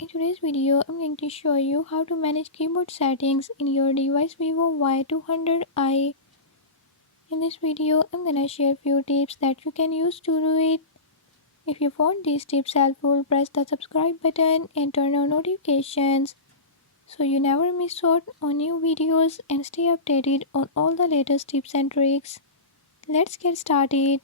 In today's video, I'm going to show you how to manage keyboard settings in your device Vivo Y200i. In this video, I'm gonna share few tips that you can use to do it. If you found these tips helpful, press the subscribe button and turn on notifications so you never miss out on new videos and stay updated on all the latest tips and tricks. Let's get started.